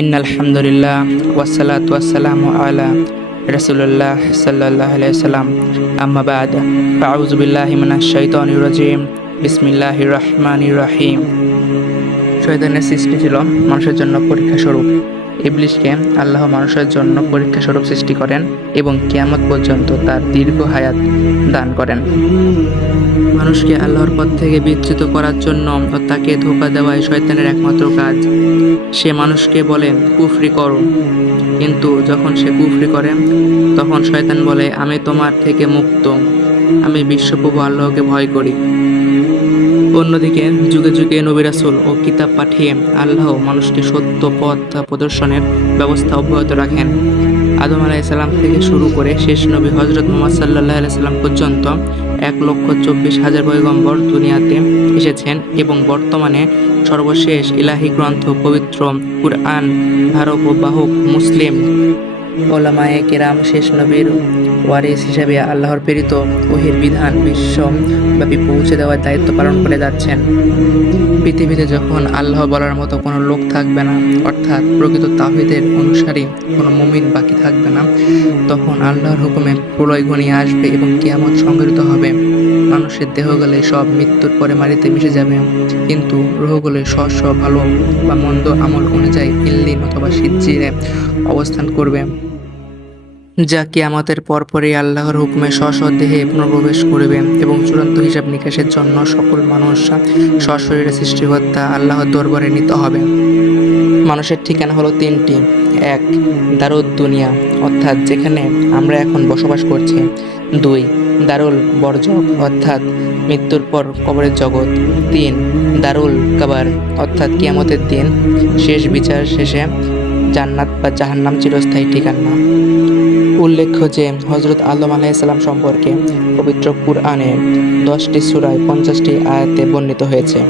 ইন্নাল হামদুলিল্লাহ ওয়াসসালাতু ওয়াসসালামু আলা রাসূলিল্লাহ সাল্লাল্লাহু আলাইহি ওয়াসাল্লাম আম্মা বা'দ ফাআউযু বিল্লাহি মিনাশ শাইতানির রাজীম বিসমিল্লাহির রহমানির রহিম। শয়তানের সৃষ্টি ছিল মানুষের জন্য পরীক্ষা স্বরূপ। ইবলিসকে আল্লাহ মানুষের জন্য পরীক্ষা স্বরূপ সৃষ্টি করেন এবং কিয়ামত পর্যন্ত তার দীর্ঘ হায়াত দান করেন। মানুষকে আল্লাহর পথ থেকে বিচ্যুত করার জন্য ও তাকে ধোঁকা দেওয়াই শয়তানের একমাত্র কাজ। সে মানুষকে বলে কুফরি করো, কিন্তু যখন সে কুফরি করে তখন শয়তান বলে আমি তোমার থেকে মুক্ত, আমি বিশ্বপ্রভু আল্লাহকে ভয় করি। অন্যদিকে যুগে যুগে নবী রাসূল ও কিতাব পাঠিয়ে আল্লাহ মানুষকে সত্য পথ প্রদর্শনের ব্যবস্থা অব্যাহত রাখেন। আদম আলাইহিস সালাম থেকে শুরু করে শেষ নবী হযরত মুহাম্মদ সাল্লাল্লাহু আলাইহি সাল্লাম পর্যন্ত 1,24,000 পয়গম্বর দুনিয়াতে এসেছেন এবং বর্তমানে সর্বশেষ ইলাহি গ্রন্থ পবিত্র কুরআন ধারক ও বাহক মুসলিম ওলামায়ে কেরাম শেষ নবীর ওয়ারিস হিসেবে আল্লাহর প্রেরিত ওহীর বিধান বিশ্বব্যাপী পৌঁছে দেওয়ার দায়িত্ব পালন করে যাচ্ছেন। পৃথিবীতে যখন আল্লাহ বলার মতো কোনো লোক থাকবে না, অর্থাৎ প্রকৃত তাওহীদের অনুসারী কোনো মুমিন বাকি থাকবে না, তখন আল্লাহর হুকুমে প্রলয় ঘনিয়ে আসবে এবং কিয়ামত সংঘটিত হবে। মানুষের দেহগুলো সব মৃত্যুর পরে মাটিতে মিশে যাবে, কিন্তু রূহগুলো স্ব ভালো বা মন্দ আমল অনুযায়ী ইল্লিন অথবা সিজ্জিনে অবস্থান করবে, যা কিয়ামতের পরপরই আল্লাহর হুকুমে স্ব দেহে পুনর্প্রবেশ করবে এবং চূড়ান্ত হিসাব নিকাশের জন্য সকল মানুষ সশরীরে সৃষ্টিকর্তা আল্লাহর দরবারে নিত হবে। মানুষের ঠিকানা হলো তিনটি: এক, দারুদ দুনিয়া, অর্থাৎ যেখানে আমরা এখন বসবাস করছি; দুই, দারুল বরজখ, অর্থাৎ মৃত্যুর পর কবরের জগৎ; তিন, দারুল কাবার, অর্থাৎ কিয়ামতের দিন শেষ বিচার শেষে জান্নাত বা জাহান্নাম চিরস্থায়ী ঠিকানা। উল্লেখ্য যে হযরত আদম আলাইহিস সালাম সম্পর্কে পবিত্র কুরআনে 10টি সূরায় 50টি আয়াতে বর্ণিত হয়েছে।